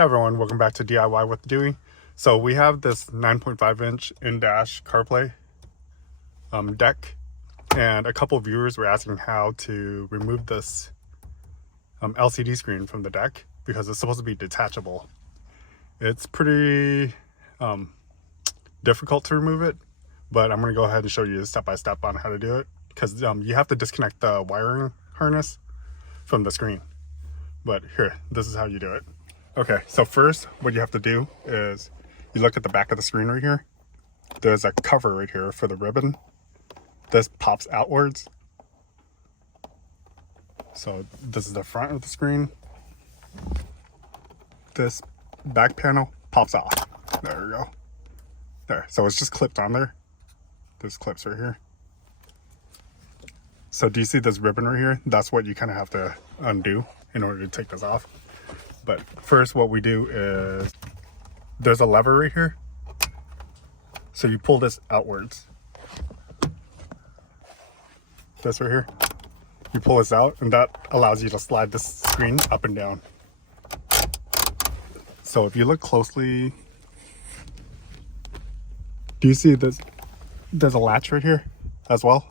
Hi everyone, welcome back to DIY with Dewey. So we have this 9.5 inch in-dash CarPlay deck, and a couple of viewers were asking how to remove this LCD screen from the deck because it's supposed to be detachable. It's pretty difficult to remove it, but I'm going to go ahead and show you step by step on how to do it, because you have to disconnect the wiring harness from the screen. But here, this is how you do it. Okay, so first what you have to do is you look at the back of the screen right here. There's a cover right here for the ribbon. This pops outwards. So this is the front of the screen. This back panel pops off. There we go. There, so it's just clipped on there. There's clips right here. So do you see this ribbon right here? That's what you kind of have to undo in order to take this off. But first what we do is there's a lever right here. So you pull this outwards. This right here. You pull this out and that allows you to slide this screen up and down. So if you look closely, do you see this? There's a latch right here as well.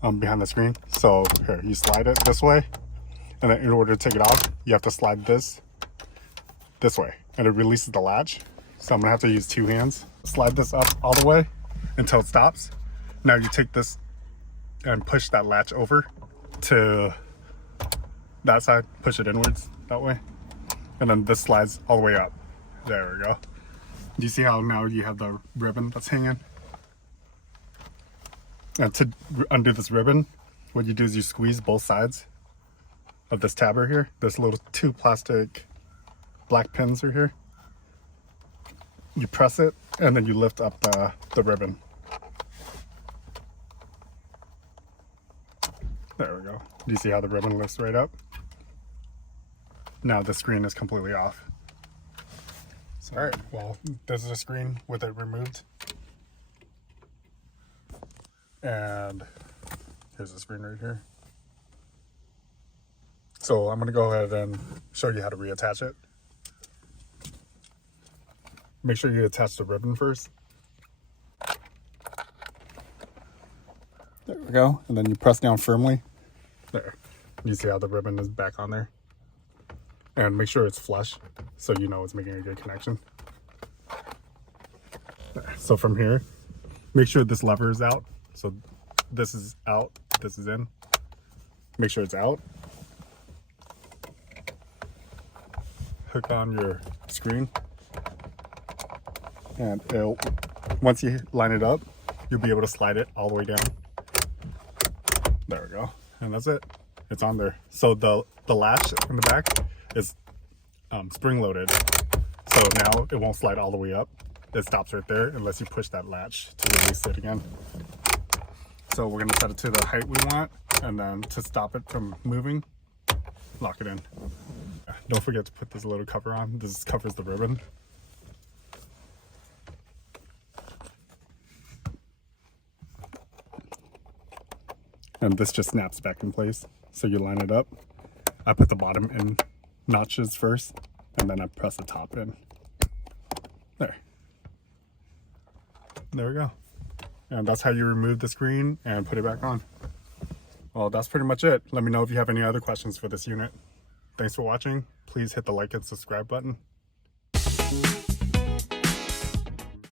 Behind the screen. So here, you slide it this way. And then in order to take it off, you have to slide this way, and it releases the latch. So I'm gonna have to use two hands. Slide this up all the way until it stops. Now you take this and push that latch over to that side, push it inwards that way. And then this slides all the way up. There we go. Do you see how now you have the ribbon that's hanging? And to undo this ribbon, what you do is you squeeze both sides of this tab right here. There's little two plastic black pins right here. You press it and then you lift up the ribbon. There we go. Do you see how the ribbon lifts right up? Now the screen is completely off. So, all right, well, this is a screen with it removed. And here's the screen right here. So I'm going to go ahead and show you how to reattach it. Make sure you attach the ribbon first. There we go. And then you press down firmly. There. You see how the ribbon is back on there. And make sure it's flush so you know it's making a good connection. There. So from here, make sure this lever is out. So this is out, this is in. Make sure it's out. Hook on your screen, and once you line it up, you'll be able to slide it all the way down. There we go, and that's it. It's on there. So the latch in the back is spring loaded, so now it won't slide all the way up. It stops right there unless you push that latch to release it again. So we're going to set it to the height we want, and then to stop it from moving, lock it in. Don't forget to put this little cover on. This covers the ribbon. And this just snaps back in place. So you line it up. I put the bottom in notches first, and then I press the top in. There. There we go. And that's how you remove the screen and put it back on. Well, that's pretty much it. Let me know if you have any other questions for this unit. Thanks for watching. Please hit the like and subscribe button.